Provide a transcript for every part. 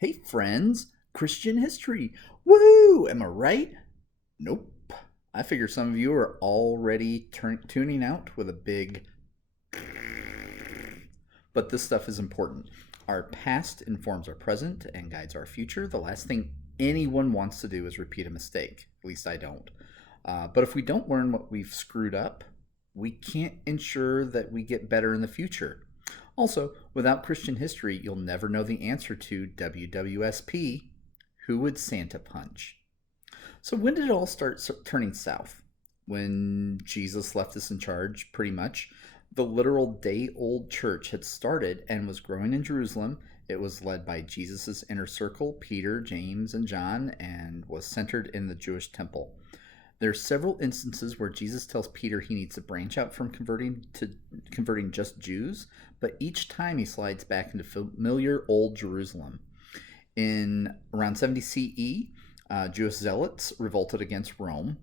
Hey friends, Christian history. Woo! Am I right? Nope. I figure some of you are already tuning out with a big. But this stuff is important. Our past informs our present and guides our future. The last thing anyone wants to do is repeat a mistake. At least I don't. But if we don't learn what we've screwed up, we can't ensure that we get better in the future. Also, without Christian history, you'll never know the answer to WWSP. Who would Santa punch? So, when did it all start turning south? When Jesus left us in charge, pretty much. The literal day old church had started and was growing in Jerusalem. It was led by Jesus' inner circle, Peter, James, and John, and was centered in the Jewish temple. There are several instances where Jesus tells Peter he needs to branch out from converting just Jews, but each time he slides back into familiar old Jerusalem. In around 70 CE, Jewish zealots revolted against Rome.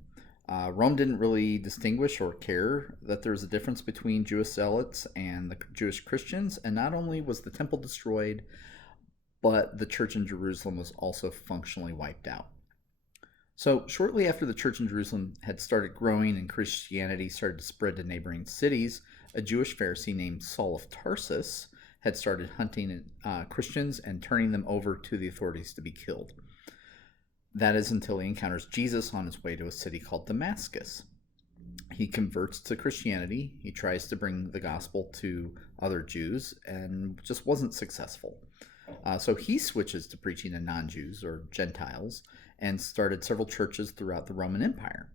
Rome didn't really distinguish or care that there was a difference between Jewish zealots and the Jewish Christians, and not only was the temple destroyed, but the church in Jerusalem was also functionally wiped out. So, shortly after the church in Jerusalem had started growing and Christianity started to spread to neighboring cities, a Jewish Pharisee named Saul of Tarsus had started hunting Christians and turning them over to the authorities to be killed. That is until he encounters Jesus on his way to a city called Damascus. He converts to Christianity. He tries to bring the gospel to other Jews and just wasn't successful. So he switches to preaching to non-Jews or Gentiles and started several churches throughout the Roman Empire.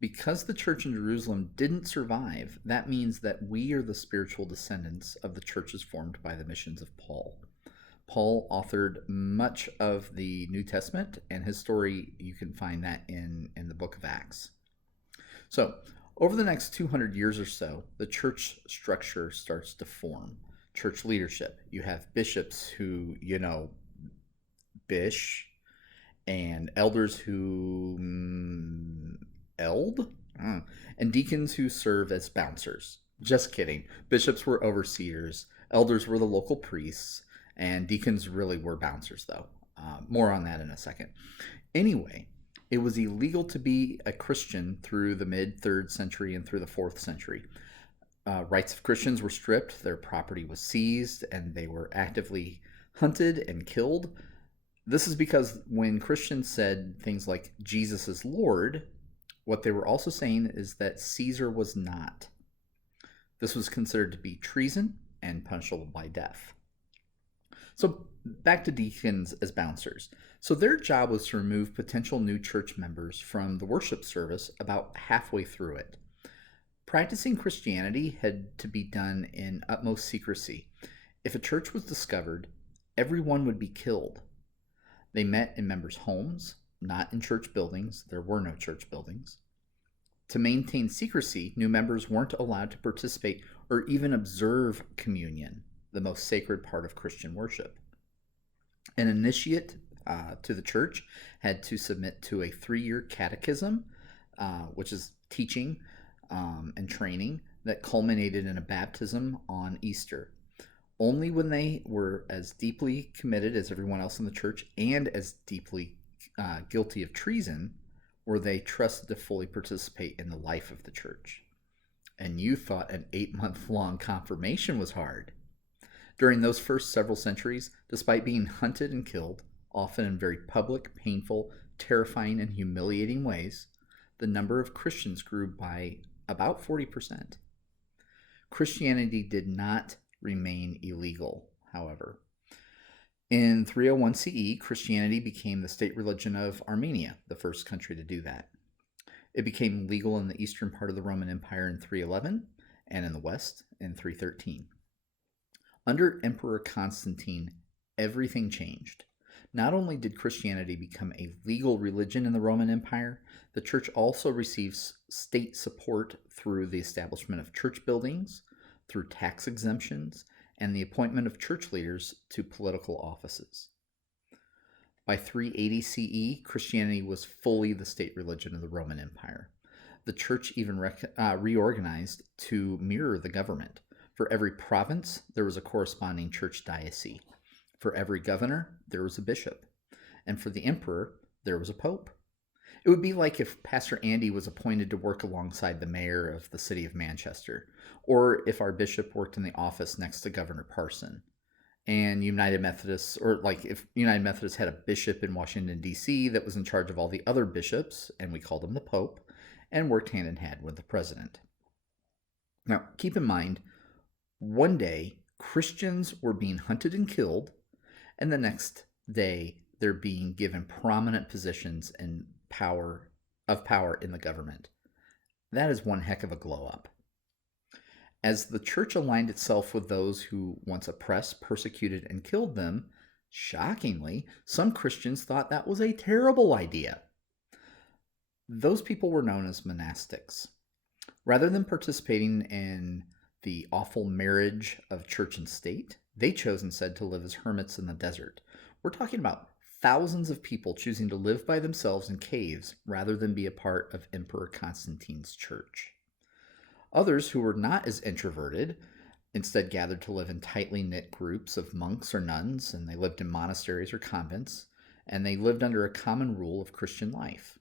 Because the church in Jerusalem didn't survive, that means that we are the spiritual descendants of the churches formed by the missions of Paul. Paul authored much of the New Testament, and his story, you can find that in the book of Acts. So, over the next 200 years or so, the church structure starts to form. Church leadership. You have bishops who, bish, and elders who eld, and deacons who serve as bouncers. Just kidding. Bishops were overseers, elders were the local priests, and deacons really were bouncers, though. More on that in a second. Anyway, it was illegal to be a Christian through the mid-3rd century and through the 4th century. Rights of Christians were stripped, their property was seized, and they were actively hunted and killed. This is because when Christians said things like Jesus is Lord, what they were also saying is that Caesar was not. This was considered to be treason and punishable by death. So back to deacons as bouncers. So their job was to remove potential new church members from the worship service about halfway through it. Practicing Christianity had to be done in utmost secrecy. If a church was discovered, everyone would be killed. They met in members' homes, not in church buildings. There were no church buildings. To maintain secrecy, new members weren't allowed to participate or even observe communion, the most sacred part of Christian worship. An initiate to the church had to submit to a 3-year catechism, which is teaching and training that culminated in a baptism on Easter. Only when they were as deeply committed as everyone else in the church and as deeply guilty of treason were they trusted to fully participate in the life of the church. And you thought an 8-month-long confirmation was hard. During those first several centuries, despite being hunted and killed, often in very public, painful, terrifying, and humiliating ways, the number of Christians grew by about 40%. Christianity did not remain illegal, however. In 301 CE, Christianity became the state religion of Armenia, the first country to do that. It became legal in the eastern part of the Roman Empire in 311 and in the west in 313. Under Emperor Constantine, everything changed. Not only did Christianity become a legal religion in the Roman Empire, the church also receives state support through the establishment of church buildings, through tax exemptions, and the appointment of church leaders to political offices. By 380 CE, Christianity was fully the state religion of the Roman Empire. The church even reorganized to mirror the government. For every province, there was a corresponding church diocese. For every governor, there was a bishop, and for the emperor, there was a pope. It would be like if Pastor Andy was appointed to work alongside the mayor of the city of Manchester, or if our bishop worked in the office next to Governor Parson. And United Methodists, or like if United Methodists had a bishop in Washington, D.C., that was in charge of all the other bishops, and we called him the Pope, and worked hand in hand with the president. Now, keep in mind, one day Christians were being hunted and killed, and the next day they're being given prominent positions and power in the government. That is one heck of a glow up. As the church aligned itself with those who once oppressed, persecuted, and killed them, shockingly, some Christians thought that was a terrible idea. Those people were known as monastics. Rather than participating in the awful marriage of church and state, they chose instead to live as hermits in the desert. We're talking about thousands of people choosing to live by themselves in caves rather than be a part of Emperor Constantine's church. Others who were not as introverted instead gathered to live in tightly knit groups of monks or nuns, and they lived in monasteries or convents, and they lived under a common rule of Christian life.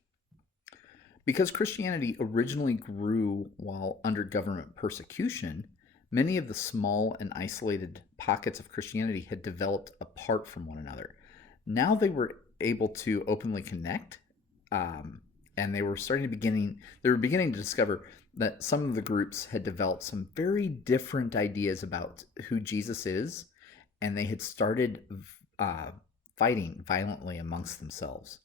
Because Christianity originally grew while under government persecution, many of the small and isolated pockets of Christianity had developed apart from one another. Now they were able to openly connect, and they were beginning to discover that some of the groups had developed some very different ideas about who Jesus is, and they had started fighting violently amongst themselves.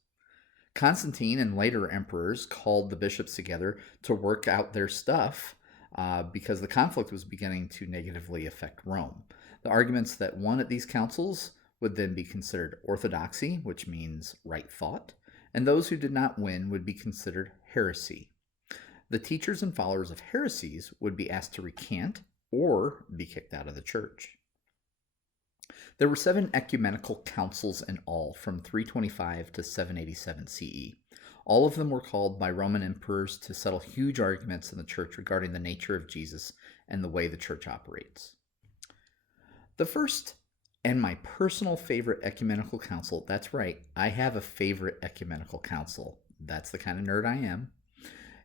Constantine and later emperors called the bishops together to work out their stuff because the conflict was beginning to negatively affect Rome. The arguments that won at these councils would then be considered orthodoxy, which means right thought, and those who did not win would be considered heresy. The teachers and followers of heresies would be asked to recant or be kicked out of the church. There were 7 ecumenical councils in all from 325 to 787 CE. All of them were called by Roman emperors to settle huge arguments in the church regarding the nature of Jesus and the way the church operates. The first and my personal favorite ecumenical council, that's right, I have a favorite ecumenical council. That's the kind of nerd I am.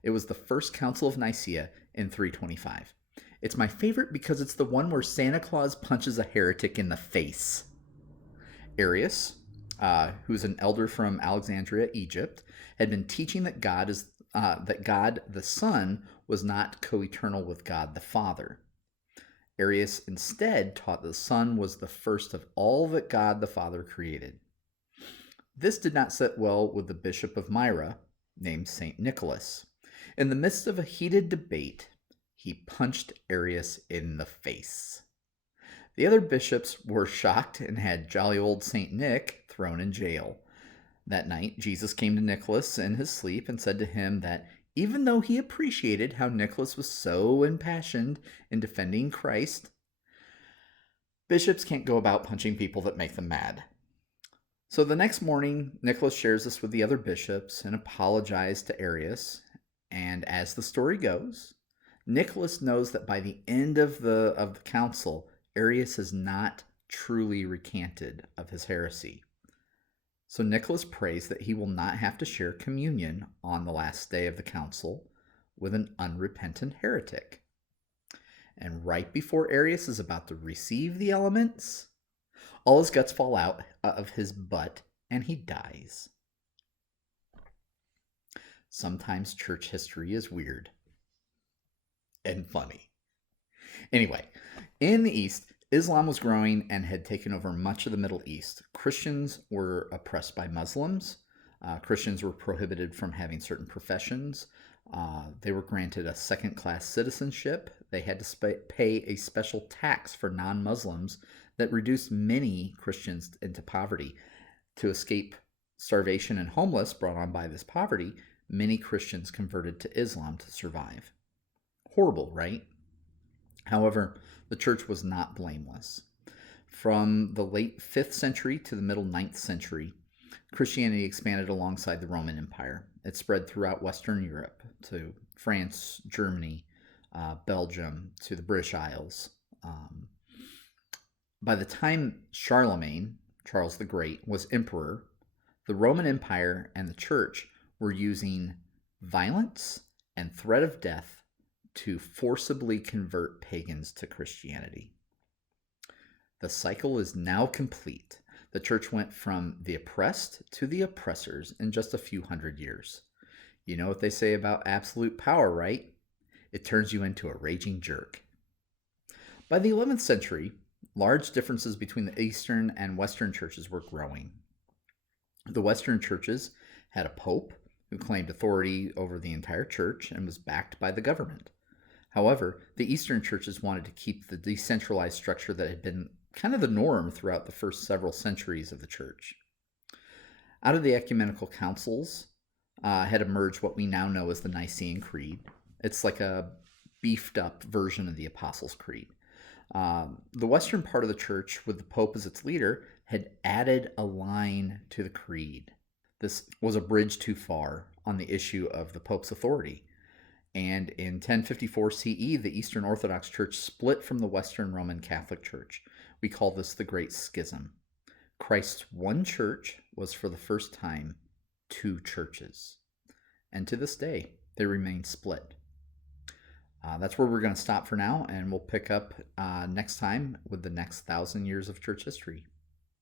It was the First Council of Nicaea in 325. It's my favorite because it's the one where Santa Claus punches a heretic in the face. Arius, who's an elder from Alexandria, Egypt, had been teaching that God the Son was not co-eternal with God the Father. Arius instead taught the Son was the first of all that God the Father created. This did not sit well with the Bishop of Myra, named St. Nicholas. In the midst of a heated debate, he punched Arius in the face. The other bishops were shocked and had jolly old St. Nick thrown in jail. That night, Jesus came to Nicholas in his sleep and said to him that even though he appreciated how Nicholas was so impassioned in defending Christ, bishops can't go about punching people that make them mad. So the next morning, Nicholas shares this with the other bishops and apologized to Arius. And as the story goes, Nicholas knows that by the end of the council, Arius has not truly recanted of his heresy. So Nicholas prays that he will not have to share communion on the last day of the council with an unrepentant heretic. And right before Arius is about to receive the elements, all his guts fall out of his butt and he dies. Sometimes church history is weird and funny. Anyway, in the East, Islam was growing and had taken over much of the Middle East. Christians were oppressed by Muslims. Christians were prohibited from having certain professions. They were granted a second-class citizenship. They had to pay a special tax for non-Muslims that reduced many Christians into poverty. To escape starvation and homeless brought on by this poverty, many Christians converted to Islam to survive. Horrible, right? However, the church was not blameless. From the late 5th century to the middle 9th century, Christianity expanded alongside the Roman Empire. It spread throughout Western Europe to France, Germany, Belgium, to the British Isles. By the time Charlemagne, Charles the Great, was emperor, the Roman Empire and the church were using violence and threat of death to forcibly convert pagans to Christianity. The cycle is now complete. The church went from the oppressed to the oppressors in just a few hundred years. You know what they say about absolute power, right? It turns you into a raging jerk. By the 11th century, large differences between the Eastern and Western churches were growing. The Western churches had a pope who claimed authority over the entire church and was backed by the government. However, the Eastern churches wanted to keep the decentralized structure that had been kind of the norm throughout the first several centuries of the church. Out of the ecumenical councils had emerged what we now know as the Nicene Creed. It's like a beefed up version of the Apostles' Creed. The western part of the church, with the Pope as its leader, had added a line to the creed. This was a bridge too far on the issue of the Pope's authority. And in 1054 CE, the Eastern Orthodox Church split from the Western Roman Catholic Church. We call this the Great Schism. Christ's one church was for the first time two churches. And to this day, they remain split. That's where we're going to stop for now, and we'll pick up next time with the next 1,000 years of church history.